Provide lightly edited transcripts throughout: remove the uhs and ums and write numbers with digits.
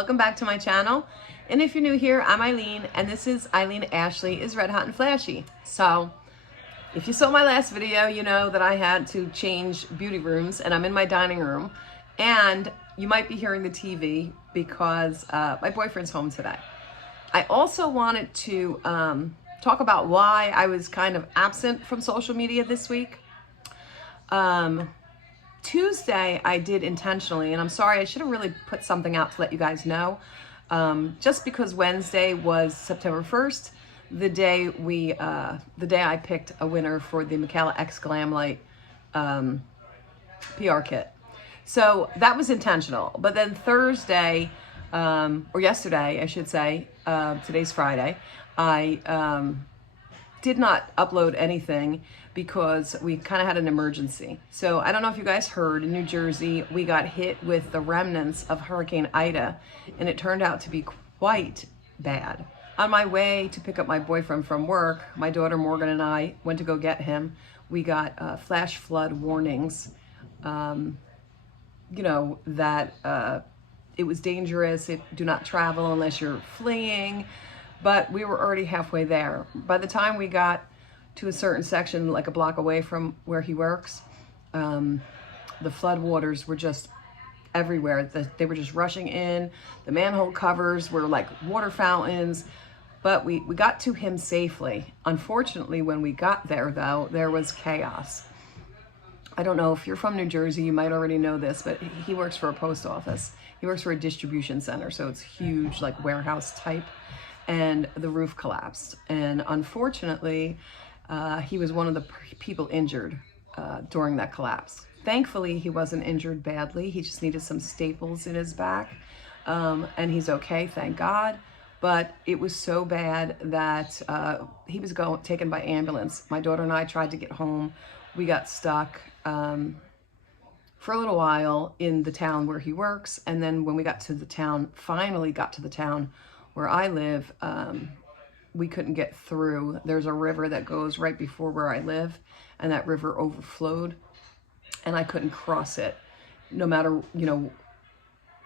welcome back to my channel. And if you're new here, I'm Eileen, and this is Eileen Ashley is Red Hot and Flashy. So if you saw my last video, you know that I had to change beauty rooms, and I'm in my dining room, and you might be hearing the TV because my boyfriend's home today. I also wanted to talk about why I was kind of absent from social media this week. Tuesday I did intentionally, and I'm sorry, I should have really put something out to let you guys know, just because Wednesday was September 1st, the day I picked a winner for the Michaela X Glam Light PR kit. So that was intentional. But then Thursday, or yesterday I should say, today's Friday, I did not upload anything because we kind of had an emergency. So I don't know if you guys heard, in New Jersey, we got hit with the remnants of Hurricane Ida, and it turned out to be quite bad. On my way to pick up my boyfriend from work, my daughter Morgan and I went to go get him. We got flash flood warnings, you know, that it was dangerous, do not travel unless you're fleeing, but we were already halfway there. By the time we got to a certain section, like a block away from where he works, the flood waters were just everywhere. They were just rushing in. The manhole covers were like water fountains, but we got to him safely. Unfortunately, when we got there, though, there was chaos. I don't know if you're from New Jersey, you might already know this, but he works for a post office. He works for a distribution center, so it's huge, like warehouse type, and the roof collapsed. And unfortunately, he was one of the people injured during that collapse. Thankfully, he wasn't injured badly. He just needed some staples in his back, and he's okay, thank God. But it was so bad that he was taken by ambulance. My daughter and I tried to get home. We got stuck for a little while in the town where he works, and then when we got to the town, finally got to the town where I live, we couldn't get through. There's a river that goes right before where I live, and that river overflowed, and I couldn't cross it. No matter, you know,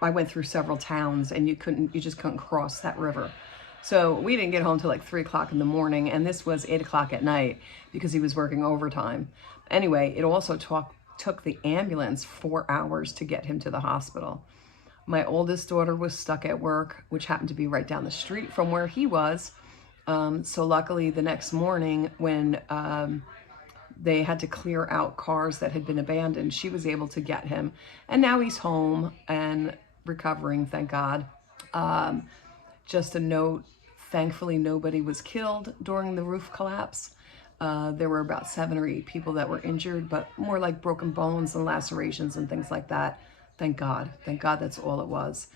I went through several towns, and you just couldn't cross that river. So we didn't get home till like 3 o'clock in the morning, and this was 8 o'clock at night because he was working overtime. Anyway, it also took the ambulance 4 hours to get him to the hospital. My oldest daughter was stuck at work, which happened to be right down the street from where he was. So luckily the next morning when they had to clear out cars that had been abandoned, she was able to get him. And now he's home and recovering, thank God. Just a note, thankfully nobody was killed during the roof collapse. There were about 7 or 8 people that were injured, but more like broken bones and lacerations and things like that. Thank God. Thank God that's all it was.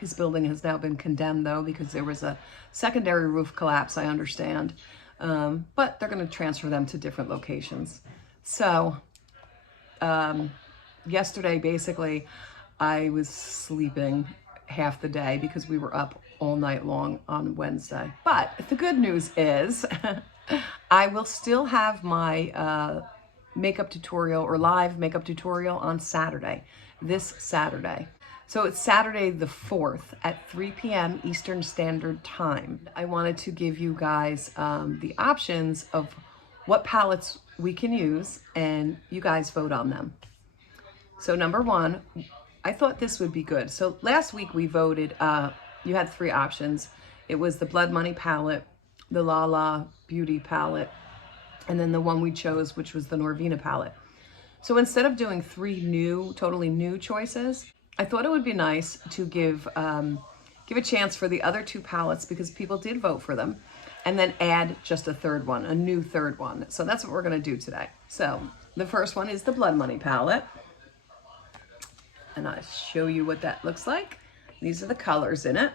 His building has now been condemned, though, because there was a secondary roof collapse, I understand. But they're going to transfer them to different locations. So yesterday, basically, I was sleeping half the day because we were up all night long on Wednesday. But the good news is I will still have my makeup tutorial or live makeup tutorial on Saturday, this Saturday. So it's Saturday the 4th at 3 p.m. Eastern Standard Time. I wanted to give you guys the options of what palettes we can use, and you guys vote on them. So number 1, I thought this would be good. So last week we voted, you had 3 options. It was the Blood Money palette, the La La Beauty palette, and then the one we chose, which was the Norvina palette. So instead of doing 3 totally new choices, I thought it would be nice to give a chance for the other 2 palettes because people did vote for them, and then add just a third one, a new third one. So that's what we're going to do today. So the first one is the Blood Money palette, and I'll show you what that looks like. These are the colors in it.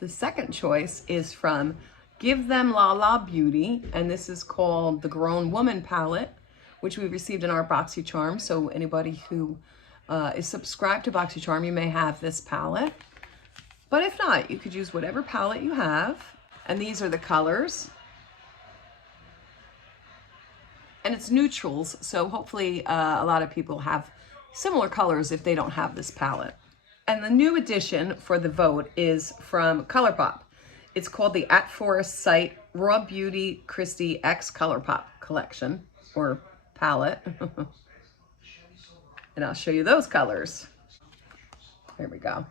The second choice is from Give Them La La Beauty, and this is called the Grown Woman palette, which we received in our BoxyCharm. So anybody who is subscribed to BoxyCharm, you may have this palette. But if not, you could use whatever palette you have. And these are the colors. And it's neutrals, so hopefully a lot of people have similar colors if they don't have this palette. And the new addition for the vote is from ColourPop. It's called the At Forest Site Raw Beauty Christie X ColourPop collection, or palette. And I'll show you those colors. There we go.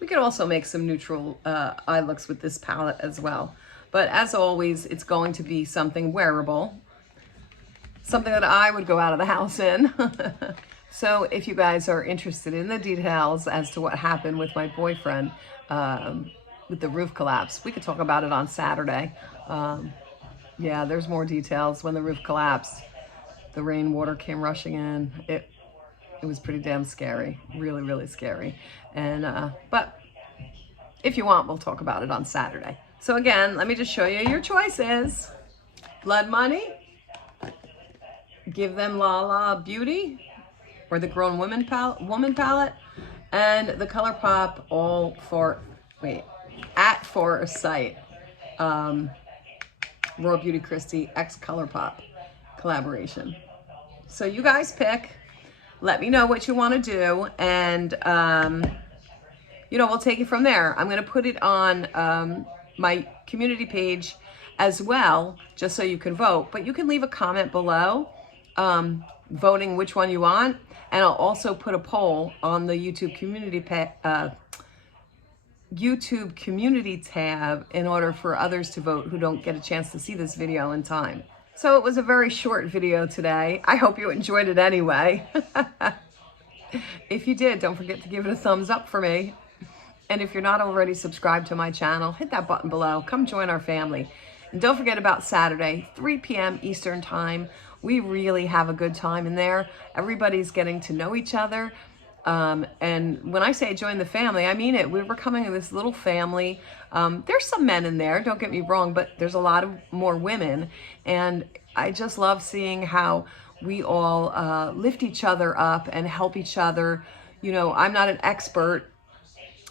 We could also make some neutral eye looks with this palette as well. But as always, it's going to be something wearable, something that I would go out of the house in. So if you guys are interested in the details as to what happened with my boyfriend with the roof collapse, we could talk about it on Saturday. Yeah, there's more details. When the roof collapsed, the rainwater came rushing in. It was pretty damn scary, really, really scary. And but if you want, we'll talk about it on Saturday. So again, let me just show you your choices. Blood Money, Give Them La La Beauty, or the Grown Woman palette, and the ColourPop At Forest Site Raw Beauty Christie X ColourPop collaboration. So you guys pick. Let me know what you want to do, and we'll take it from there. I'm going to put it on my community page as well, just so you can vote. But you can leave a comment below voting which one you want, and I'll also put a poll on the YouTube community tab in order for others to vote who don't get a chance to see this video in time. So it was a very short video today. I hope you enjoyed it anyway. If you did, don't forget to give it a thumbs up for me. And if you're not already subscribed to my channel, hit that button below. Come join our family. And don't forget about Saturday, 3 p.m. Eastern Time. We really have a good time in there. Everybody's getting to know each other. And when I say join the family, I mean it. We're becoming this little family. There's some men in there, don't get me wrong, but there's a lot of more women. And I just love seeing how we all lift each other up and help each other. You know, I'm not an expert,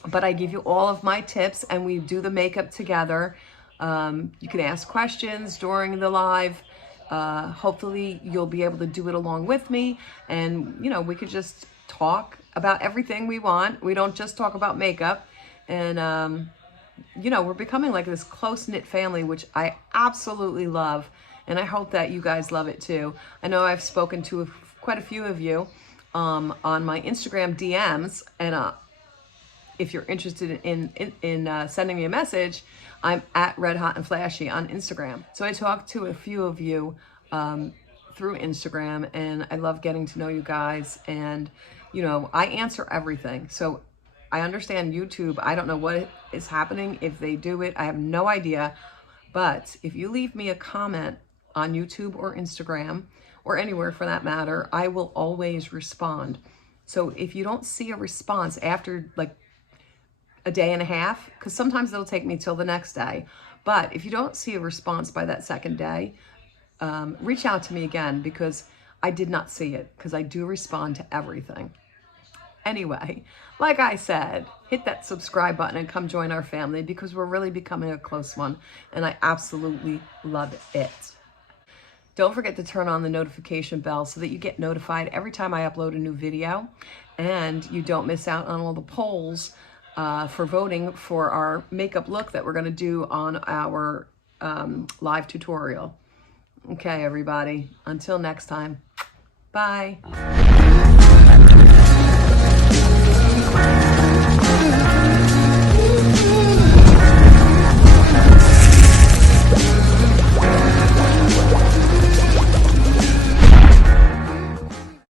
but I give you all of my tips, and we do the makeup together. You can ask questions during the live. Hopefully you'll be able to do it along with me, and we could just talk about everything we want. We don't just talk about makeup. And we're becoming like this close-knit family, which I absolutely love, and I hope that you guys love it too. I know I've spoken to quite a few of you on my Instagram DMs, and if you're interested in sending me a message, I'm at redhotandflashy on Instagram. So I talked to a few of you through Instagram, and I love getting to know you guys. And I answer everything. So I understand YouTube. I don't know what is happening if they do it. I have no idea. But if you leave me a comment on YouTube or Instagram, or anywhere for that matter, I will always respond. So if you don't see a response after like a day and a half, because sometimes it'll take me till the next day, but if you don't see a response by that second day, reach out to me again, because I did not see it, because I do respond to everything. Anyway, like I said, hit that subscribe button and come join our family, because we're really becoming a close one, and I absolutely love it. Don't forget to turn on the notification bell so that you get notified every time I upload a new video, and you don't miss out on all the polls for voting for our makeup look that we're going to do on our live tutorial. Okay, everybody, until next time, bye.